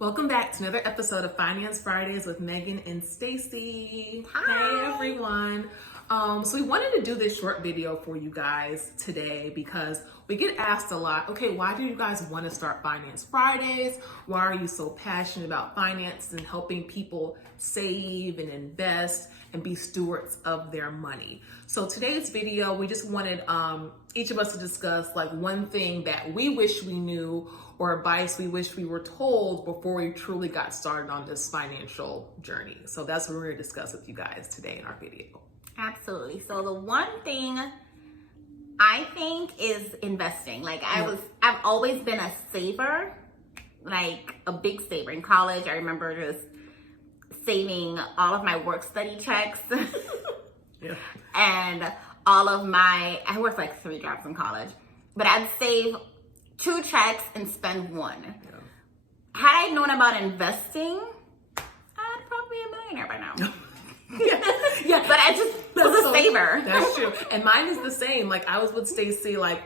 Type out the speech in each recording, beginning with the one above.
Welcome back to another episode of Finance Fridays with Megan and Stacy. Hi. Hey everyone. So we wanted to do this short video for you guys today because we get asked a lot, okay, why do you guys want to start Finance Fridays? Why are you so passionate about finance and helping people save and invest and be stewards of their money? So today's video, we just wanted each of us to discuss like one thing that we wish we knew or advice we wish we were told before we truly got started on this financial journey. So that's what we're gonna discuss with you guys today in our video. Absolutely. So the one thing I think is investing. Like I've always been a saver, like a big saver. In college, I remember just saving all of my work study checks Yeah. and all of my, I worked like 3 jobs in college, but I'd save 2 checks and spend 1. Yeah. Had I known about investing, I'd probably be a millionaire by now. Yeah. But I just was a saver. That's true. And mine is the same. Like I was with Stacy, like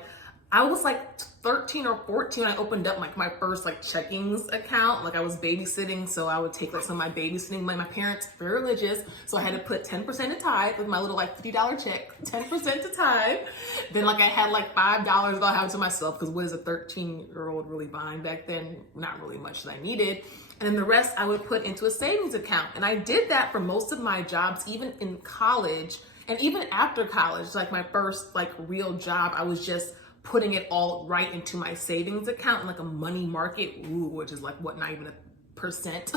I was like 13 or 14 when I opened up like my first like checkings account. Like I was babysitting, so I would take like some of my babysitting money. My parents very religious, so I had to put 10% to tithe with my little like $50 check, 10% to tithe. Then like I had like $5 that I have to myself because what is a 13-year-old really buying back then? Not really much that I needed. And then the rest I would put into a savings account. And I did that for most of my jobs, even in college and even after college, like my first like real job, I was just putting it all right into my savings account, like a money market, which is like what, not even a percent.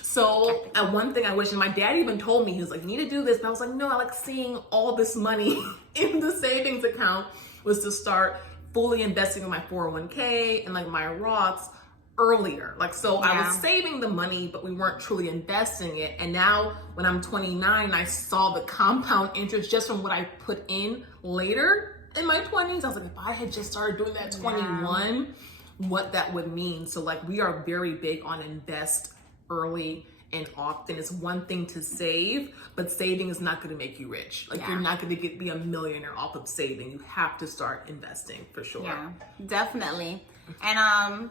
So one thing I wish, and my dad even told me, he was like, you need to do this. And I was like, no, I like seeing all this money in the savings account, was to start fully investing in my 401k and like my Roths earlier. Like, so I was saving the money, but we weren't truly investing it. And now when I'm 29, I saw the compound interest just from what I put in later in my 20s. I was like, if I had just started doing that at 21, what that would mean. So like, we are very big on invest early and often. It's one thing to save, but saving is not going to make you rich. Like you're not going to be a millionaire off of saving. You have to start investing for sure. Yeah, definitely. And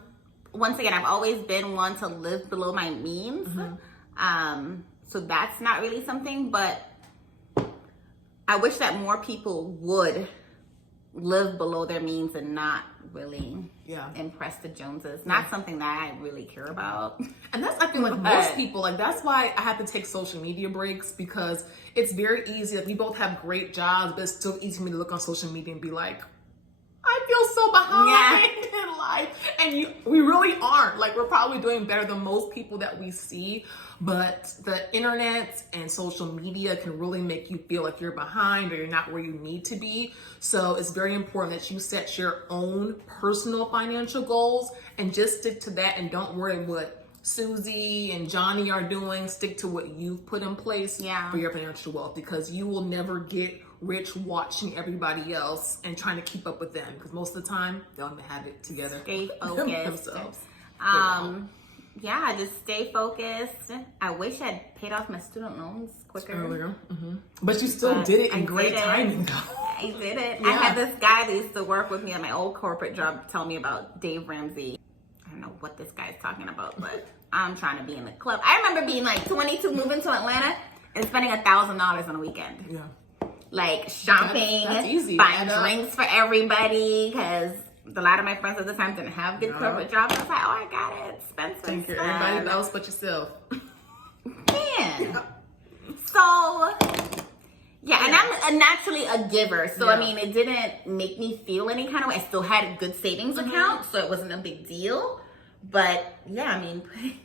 once again, I've always been one to live below my means. So that's not really something, but I wish that more people would live below their means and not really impress the Joneses. Not something that I really care about. And that's, I feel like most people, like that's why I have to take social media breaks, because it's very easy. Like we both have great jobs, but it's still easy for me to look on social media and be like, I feel so behind in life. And we really aren't. Like we're probably doing better than most people that we see, but the internet and social media can really make you feel like you're behind or you're not where you need to be. So it's very important that you set your own personal financial goals and just stick to that, and don't worry what Susie and Johnny are doing. Stick to what you've put in place for your financial wealth, because you will never get rich watching everybody else and trying to keep up with them, because most of the time they don't even have it together. Stay focused. themselves. Just stay focused. I wish I'd paid off my student loans quicker. Earlier. But you still did it in great timing though. I did it. I had this guy that used to work with me at my old corporate job tell me about Dave Ramsey. I don't know what this guy's talking about, but I'm trying to be in the club. I remember being like 22, moving to Atlanta and spending $1,000 on a weekend. Yeah. Like shopping, that's easy. buying drinks for everybody, because a lot of my friends at the time didn't have good corporate jobs. I was like, oh, I got it. Expensive Thank stuff. everybody else but yourself. Man. So, and I'm naturally a giver. So, I mean, it didn't make me feel any kind of way. I still had a good savings account, so it wasn't a big deal. But, I mean, putting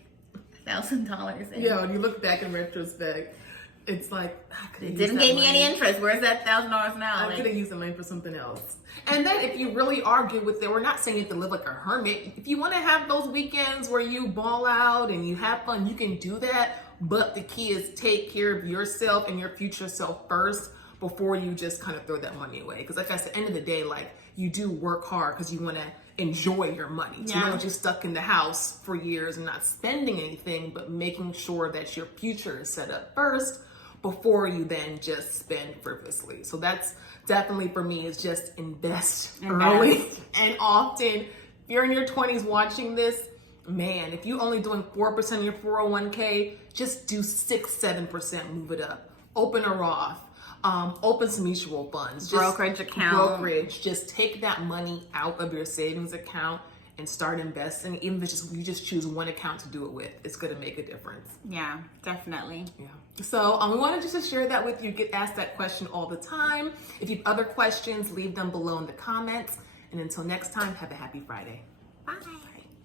$1,000 in. Yeah, when you look back in retrospect, it's like, it didn't give me any interest. Where's that $1,000 now? I could have used the money for something else. And then if you really are good with it, we're not saying you have to live like a hermit. If you want to have those weekends where you ball out and you have fun, you can do that. But the key is take care of yourself and your future self first before you just kind of throw that money away. Because like I said, at the end of the day, like you do work hard because you want to enjoy your money. So you don't want you stuck in the house for years and not spending anything, but making sure that your future is set up first before you then just spend frivolously. So that's definitely for me, is just invest early and often. If you're in your 20s watching this, Man, if you only doing 4% of your 401k, just do 6-7%, move it up. Open a Roth, open some mutual funds. Brokerage account. Brokerage. Just take that money out of your savings account and start investing. Even if you just choose one account to do it with, it's going to make a difference. Yeah, definitely. Yeah. So we wanted just to share that with you. Get asked that question all the time. If you have other questions, leave them below in the comments. And until next time, have a happy Friday. Bye.